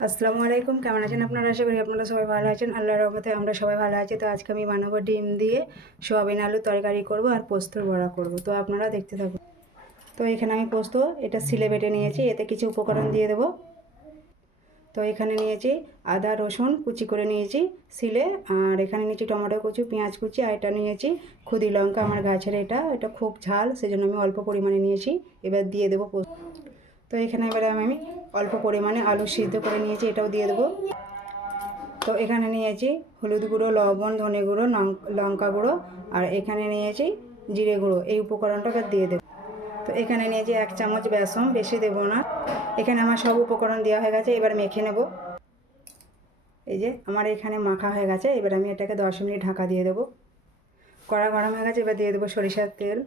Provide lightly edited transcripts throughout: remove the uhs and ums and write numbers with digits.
আসসালামু আলাইকুম, কেমন আছেন আপনারা? আশা করি আপনারা সবাই ভালো আছেন। আল্লাহর রহমতে আমরা সবাই ভালো আছি। তো আজকে আমি বানাবো ডিম দিয়ে সোয়াবিন আলু তরকারি করব আর পোস্তর বড়া করব। তো আপনারা দেখতে থাকুন। তো এখানে আমি পোস্ত এটা সিলে বেটে নিয়েছি, এতে কিছু উপকরণ দিয়ে দেবো। তো এখানে নিয়েছি আদা রসুন কুচি করে নিয়েছি সিলে, আর এখানে নিয়েছি টমেটো কুচি, পেঁয়াজ কুচি, আর এটা নিয়েছি খুদি লঙ্কা আমার গাছের, এটা খুব ঝাল সেজন্য আমি অল্প পরিমাণে নিয়েছি। এবার দিয়ে দেবো পোস্ত। তো এখানে এবারে আমি অল্প পরিমাণে আলু সিদ্ধ করে নিয়েছি, এটাও দিয়ে দেবো। তো এখানে নিয়েছি হলুদ গুঁড়ো, লবণ, ধনে গুঁড়ো, লঙ্কা গুঁড়ো, আর এখানে নিয়েছি জিরে গুঁড়ো। এই উপকরণটা এবার দিয়ে দেবো। তো এখানে নিয়েছি 1 চামচ বেসন, বেশি দেবো না। এখানে আমার সব উপকরণ দেওয়া হয়ে গেছে, এবার মেখে নেব। এই যে আমার এখানে মাখা হয়ে গেছে, এবার আমি এটাকে 10 মিনিট ঢাকা দিয়ে দেবো। কড়া গরম হয়ে গেছে, এবার দিয়ে দেবো সরিষার তেল।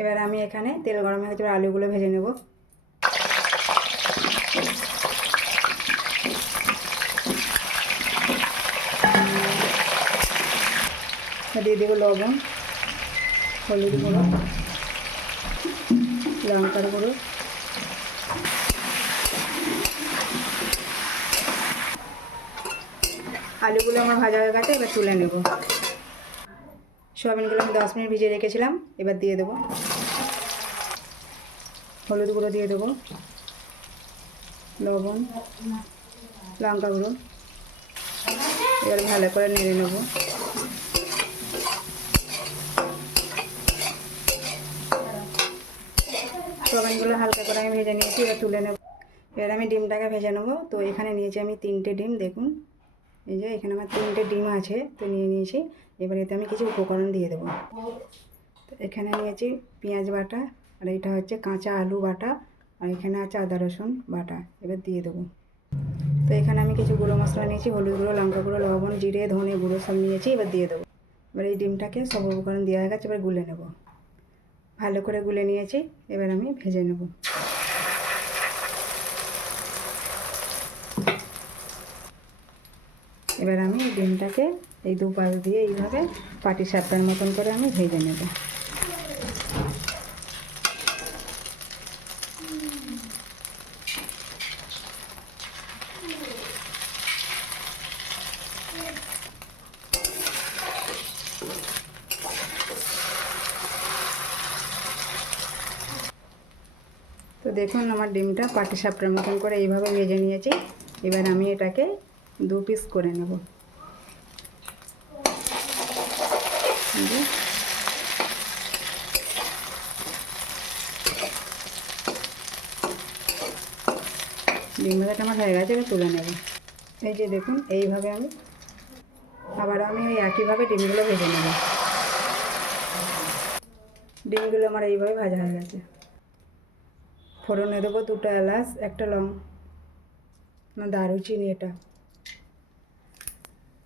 এবার আমি এখানে তেল গরম হয়ে গেছে, এবার আলুগুলো ভেজে নেব। দিয়ে দেবো লবণ, হলুদ গুঁড়ো, লঙ্কার গুঁড়ো, আলুগুলো আমার ভাজা হয়ে গেছে, এবার তুলে নেব। সোয়াবিনগুলো আমি 10 মিনিট ভিজিয়ে রেখেছিলাম, এবার দিয়ে দেবো। হলুদ গুঁড়ো দিয়ে দেবো, লবণ, লঙ্কা গুঁড়ো, এবার ভালো করে নেড়ে নেব। সোয়াবিনগুলো হালকা করে আমি ভেজে নিয়েছি, এবার তুলে নেব। এবার আমি ডিমটাকে ভেজে নেব। তো এখানে নিয়েছি আমি 3টে ডিম, দেখুন এই যে এখানে আমার 3টে ডিম আছে, তো নিয়ে নিয়েছি। এবার এতে আমি কিছু উপকরণ দিয়ে দেবো। তো এখানে নিয়েছি পেঁয়াজ বাটা, আর এটা হচ্ছে কাঁচা আলু বাটা, আর এখানে আছে আদা রসুন বাটা, এবার দিয়ে দেবো। তো এখানে আমি কিছু গুঁড়ো মশলা নিয়েছি, হলুদ গুঁড়ো, লঙ্কা গুঁড়ো, লবণ, জিরে, ধনে গুঁড়ো সব নিয়েছি, এবার দিয়ে দেবো। এবার এই ডিমটাকে সব উপকরণ দেওয়া হয়ে গেছে, এবার গুলে নেব। ভালো করে গুলে নিয়েছি, এবার আমি ভেজে নেব। এবার আমি ডিমটাকে এই দুপাশ দিয়ে এইভাবে পাটি সাপটার মতন করে আমি ভেজে নেব। তো দেখুন আমার ডিমটা পাটি সাপটার মতন করে এইভাবে ভেজে নিয়েছি। এবার আমি এটাকে 2 পিস করে নেব। ডিম ভাজাটা আমার হয়ে গেছে, এবার তুলে নেব। এই যে দেখুন এইভাবে আমি ওই একইভাবে ডিমগুলো ভেজে নেব। ডিমগুলো আমার এইভাবে ভাজা হয়ে গেছে। ফোড়নে দেবো 2টা এলাচ, 1টা দারুচিনি এটা,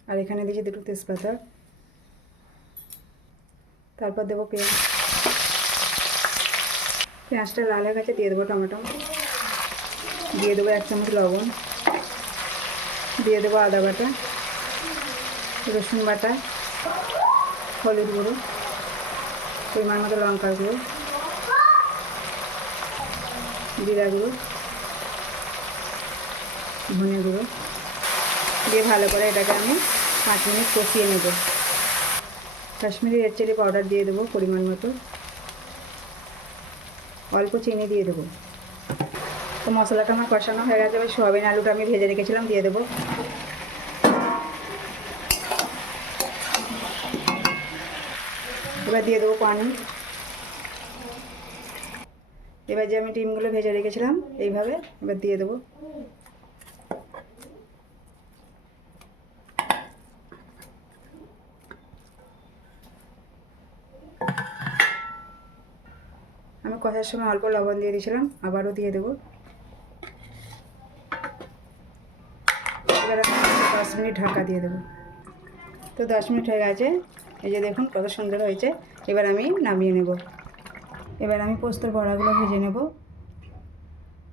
আর এখানে দিয়েছি 2টো তেজপাতা। তারপর দেবো পেঁয়াজটা লাল হয়ে গেছে, দিয়ে দেবো টমেটো, দিয়ে দেবো 1 চামচ লবণ, দিয়ে দেবো আদা বাটা, রসুন বাটা, হলুদ গুঁড়ো, পরিমাণ মতো লঙ্কার গুঁড়ো, জিরা গুঁড়ো, ধনে গুঁড়ো দিয়ে ভালো করে এটাকে আমি 5 মিনিট কষিয়ে নেব। কাশ্মীরি রেড চিলি পাউডার দিয়ে দেবো পরিমাণ মতো, অল্প চিনি দিয়ে দেবো। তো মশলাটা আমার কষানো হয়ে গেছে, এবার সোয়াবিন আলুটা আমি ভেজে রেখেছিলাম দিয়ে দেবো। এবার দিয়ে দেবো পানি। এবার যে আমি ডিমগুলো ভেজে রেখেছিলাম এইভাবে এবার দিয়ে দেবো। আমি কষার সময় অল্প লবণ দিয়ে দিয়েছিলাম, আবারও দিয়ে দেবো। এবার আমি 10 মিনিট ঢাকা দিয়ে দেবো। তো 10 মিনিট হয়ে গেছে, এই যে দেখুন কত সুন্দর হয়েছে। এবার আমি নামিয়ে নেব। এবার আমি পোস্তর বড়াগুলো ভেজে নেব।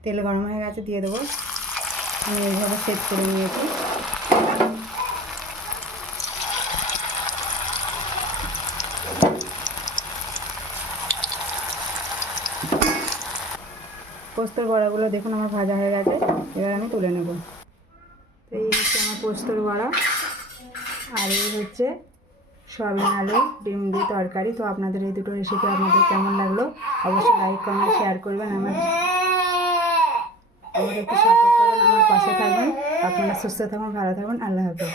তেল গরম হয়ে গেছে, দিয়ে দেবো। আমি এইভাবে সেট করে নিয়েছি। পোস্তর বড়াগুলো দেখুন আমার ভাজা হয়ে গেছে, এবার আমি তুলে নেব। তো এই হচ্ছে আমার পোস্তর বড়া, আর এই হচ্ছে সয়াবিন আলু ডিম দিয়ে তরকারি। তো আপনাদের এই দুটো রেসিপি আপনাদের কেমন লাগলো অবশ্যই লাইক কমেন্ট শেয়ার করবেন, আমাকে একটু সাপোর্ট করবেন, আমার পাশে থাকবেন। আপনারা সুস্থ থাকুন, ভালো থাকুন, আল্লাহ হাফেজ।